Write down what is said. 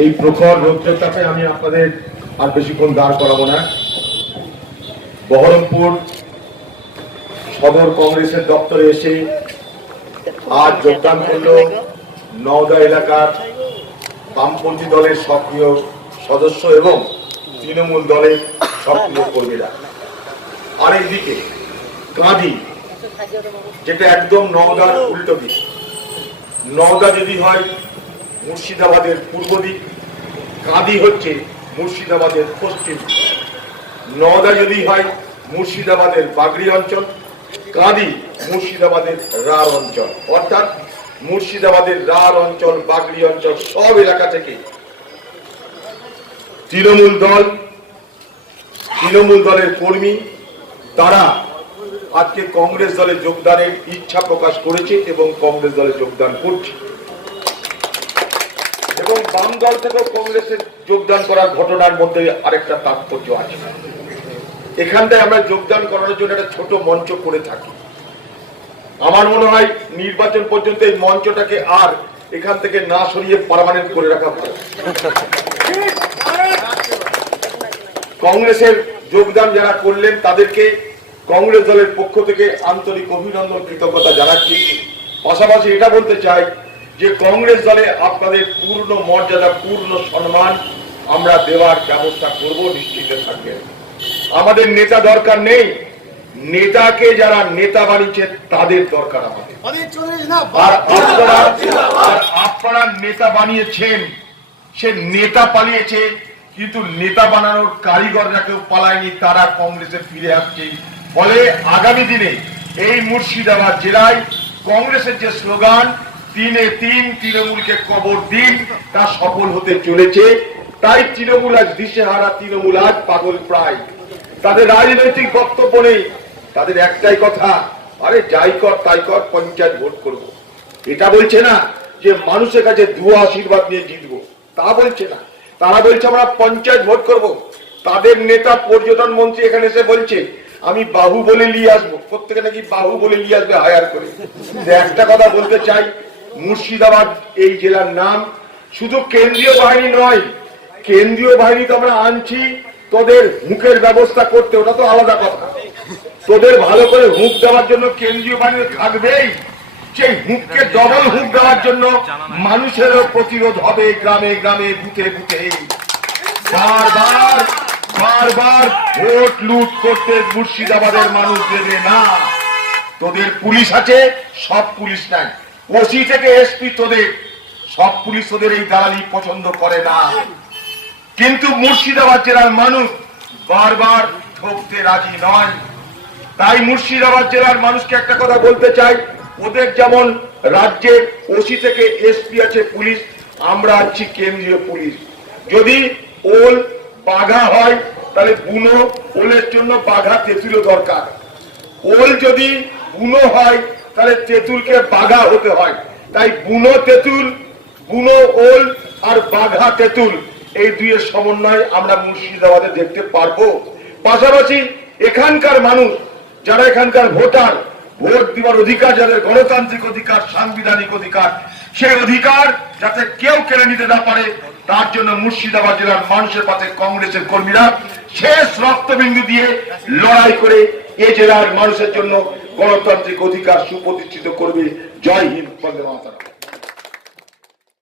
এই প্রখর রৌদ্রের তাপে আমি আপনাদের আর বেশিক্ষণ দাঁড় করাবো না। বহরমপুর সদর কংগ্রেসের দপ্তরে এসে আজ যোগদান করল নওদা এলাকার বামপন্থী দলের সক্রিয় সদস্য এবং তৃণমূল দলের সক্রিয় কর্মীরা। আরেকদিকে কাঁদি, যেটা একদম নওদার উল্টো দিক। নওদা যদি হয় মুর্শিদাবাদের পূর্ব দিক, কাঁদি হচ্ছে মুর্শিদাবাদের পশ্চিম দিক। নওদা যদি হয় মুর্শিদাবাদের বাগড়ি অঞ্চল, কাঁদি মুর্শিদাবাদের রার অঞ্চল। অর্থাৎ মুর্শিদাবাদের রার অঞ্চল, বাগড়ি অঞ্চল সব এলাকা থেকে তৃণমূল দলের কর্মী তারা আজকে কংগ্রেস দলে যোগদানের ইচ্ছা প্রকাশ করেছে এবং কংগ্রেস দলে যোগদান করছে। এবং বাম দল থেকেও কংগ্রেসে যোগদান করার ঘটনার মধ্যে আরেকটা তাৎপর্য আছে। এখানটায় আমরা যোগদান করানোর জন্য একটা ছোট মঞ্চ করে থাকি। আমার মনে হয় নির্বাচন পর্যন্ত এই মঞ্চটাকে আর এখান থেকে না সরিয়ে পার্মানেন্ট করে রাখা ভালো। কংগ্রেসের যোগদান যারা করলেন তাদেরকে কংগ্রেস দলের পক্ষ থেকে আন্তরিক অভিনন্দন, কৃতজ্ঞতা জানাচ্ছি। পাশাপাশি এটা বলতে চাই যে কংগ্রেস দলে আপনাদের পূর্ণ মর্যাদা, পূর্ণ সম্মান আমরা দেওয়ার ব্যবস্থা করব, নিশ্চিত থাকবেন। আমাদের নেতা দরকার নেই, নেতাকে যারা নেতা বানিয়েছে তাদের দরকার আমাদের। আর আপনারা নেতা বানিয়েছেন, সে নেতা পালিয়েছে, কিন্তু নেতা বানানোর কারিগররা কেউ পালায়নি, তারা কংগ্রেসে ফিরে আসছে। ফলে আগামী দিনে এই মুর্শিদাবাদ জেলায় কংগ্রেসের যে স্লোগান 3-3 তৃণমূলকে কবর দিন, তা সফল হতে চলেছে। তাই তৃণমূল আজ দিশেহারা, তৃণমূল আজ পাগল প্রায়। তাদের রাজনৈতিক বক্তব্য নেই, তাদের একটাই কথা, আরে যাই কর তাই কর, পঞ্চায়েত ভোট করব। এটা বলছে না যে মানুষের কাছে দুয়া আশীর্বাদ নিয়ে জিতবো, তা বলছে না। তারা বলছে আমরা পঞ্চায়েত ভোট করব। তাদের নেতা পর্যটন মন্ত্রী এখানে এসে বলছে আমি বাহু বলে নিয়ে আসবো, প্রত্যেকে নাকি বাহু বলে নিয়ে আসবে হায়ার করে। একটা কথা বলতে চাই, মুর্শিদাবাদ এই জেলার নাম শুধু কেন্দ্রীয় বাহিনী নয়, কেন্দ্রীয় বাহিনী তো আমরা আনছি তোদের হুঁকের ব্যবস্থা করতে, ওটা তো আলাদা কথা। তোদের ভালো করে হুঁক দেওয়ার জন্য কেন্দ্রীয় বাহিনী থাকবেই, সেই হুঁককে ডবল হুঁক দেওয়ার জন্য মানুষেরও প্রতিরোধ হবে গ্রামে গ্রামে, বুথে বুথে। বারবার ভোট লুট করতে মুর্শিদাবাদের মানুষ দেবে না। তোদের পুলিশ আছে, সব পুলিশ নাই, ওসি থেকে এসপি, তোদের সব পুলিশ তোদের এই দালালি পছন্দ করে না। কিন্তু মুর্শিদাবাদ জেলার মানুষ বারবার ঠকতে রাজি নয়। তাই মুর্শিদাবাদ জেলার মানুষকে একটা কথা বলতে চাই, ওদের যেমন রাজ্যের ওসি থেকে এসপি আছে পুলিশ, আমরা আছি কেন্দ্রীয় পুলিশ। যদি ওল বাঘা হয় তাহলে বুনো, ওলের জন্য বাঘা তেঁতুলও দরকার। ওল যদি বুনো হয় তাহলে তেঁতুলকে বাঘা হতে হয়। তাই বুনো তেঁতুল, বুনো ওল আর বাঘা তেঁতুল, এই দুইয়ের সমন্বয় আমরা মুর্শিদাবাদে দেখতে পারবো। পাশাপাশি এখানকার মানুষ যারা এখানকার ভোটার, ভোট দিবার অধিকার যাদের, গণতান্ত্রিক অধিকার, সাংবিধানিক অধিকার, সেই অধিকার যাতে কেউ কেড়ে নিতে না পারে, তার জন্য মুর্শিদাবাদ জেলার মানুষের পাশে কংগ্রেসের কর্মীরা শেষ রক্তবিন্দু দিয়ে লড়াই করে এ জেলার মানুষের জন্য গণতান্ত্রিক অধিকার সুপ্রতিষ্ঠিত করবে। জয় হিন্দ, বন্দে মাতরম।